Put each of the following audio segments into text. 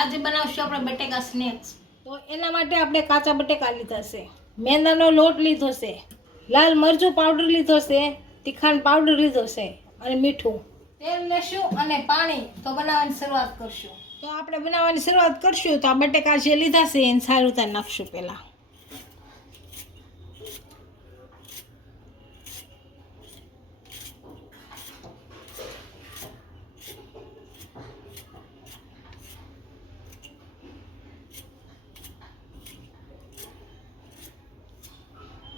આજે બનાવશું આપણે બટેકા સ્નેક્સ। તો એના માટે આપણે કાચા બટેકા લીધા છે, મેંદાનો લોટ લીધો છે, લાલ મરચું પાવડર લીધો છે, તીખાન પાવડર લીધો છે અને મીઠું। તેલ લેશું અને પાણી। તો બનાવવાની શરૂઆત કરશું। તો આપણે બનાવવાની શરૂઆત કરશું તો આ બટેકા જે લીધા છે એને સારી રીતે નાખશું પહેલાં।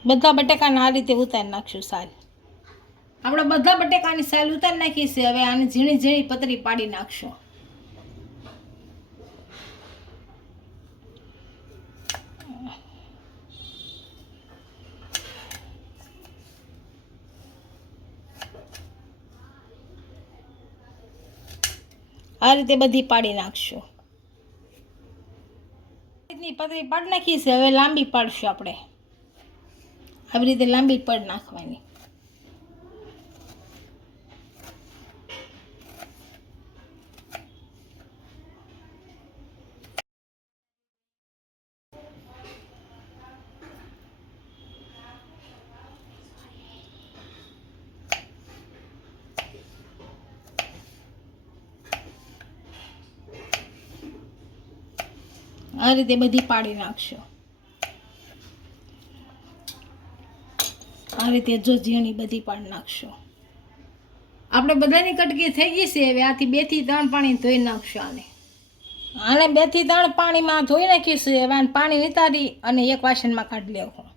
બધા બટેકાને આ રીતે ઉતારી નાખશું સાલ। આપણે બધા બટેકાની સાલ ઉતારી નાખી છે। હવે આની ઝીણી ઝીણી પતરી પાડી નાખશું। આ રીતે બધી પાડી નાખશું। પતરી પાડી નાખી છે। હવે લાંબી પાડશું આપણે, આવી રીતે લાંબી પડ નાખવાની। આ રીતે બધી પાડી નાખશું। આ રીતે જો ઝીણી બધી પાડી નાખશું। આપણે બધાની કટકી થઈ ગઈ છે। હવે આથી 2 થી 3 પાણી ધોઈ નાખશું આને 2 થી 3 પાણીમાં ધોઈ નાખીશું। હવે આને પાણી નિતારી અને એક વાસણમાં કાઢી લેવું।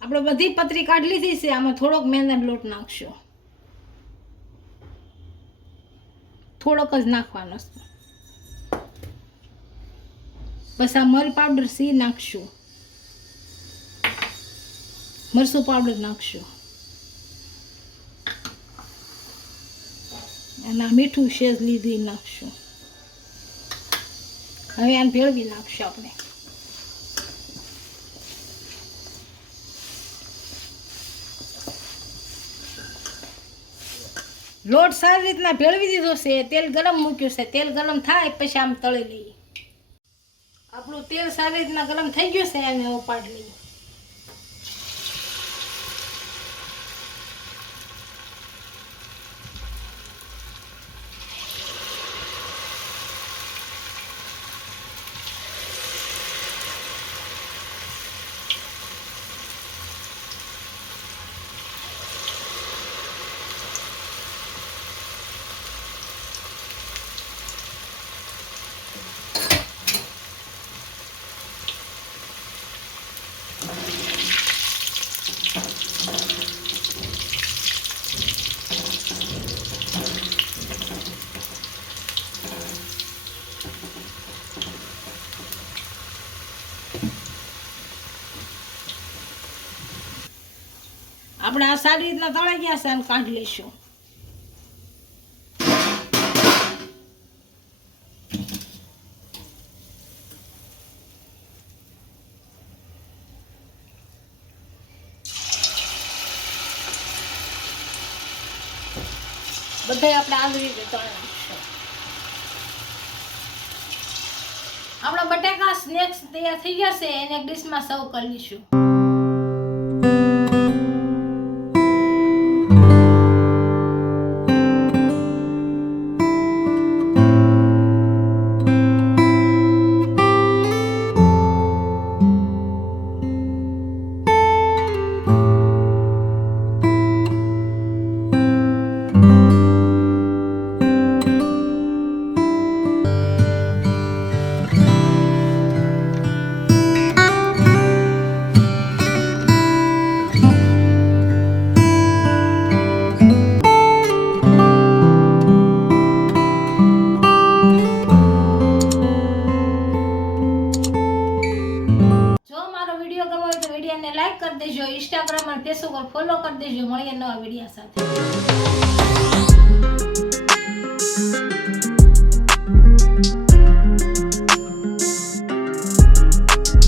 આપણે બધી પતરી કાઢી લીધી છે। આમાં થોડોક મેંદાનો લોટ નાખશું, થોડોક જ નાખવાનો છે। બસ આ મરી પાવડર સી નાખશું, મરચું પાવડર નાખશું અને આ મીઠું શેજ લીધું નાખશું। હવે આને ભેળવી નાખશું આપણે। લોટ સારી રીતના ભેળવી દીધો છે। તેલ ગરમ મૂક્યું છે, તેલ ગરમ થાય પછી આમ તળી લઈએ। આપણું તેલ સારી રીતના ગરમ થઈ ગયું છે અને ઉપાડી લઈએ। આપણે આ સારી રીતના તળાઈ ગયા છે અને કાઢી લઈશું। બધા આપણે આવી રીતે તળી નાખીશું। આપણા બટાકા સ્નેક્સ તૈયાર થઈ ગયા છે। એને એક ડીશમાં સર્વ કરી લઈશું। વિડીયોને લાઈક કરી દેજો, ઇન્સ્ટાગ્રામ અને ફેસબુક પર ફોલો કરી દેજો। મળીએ નવા વિડીયો સાથે।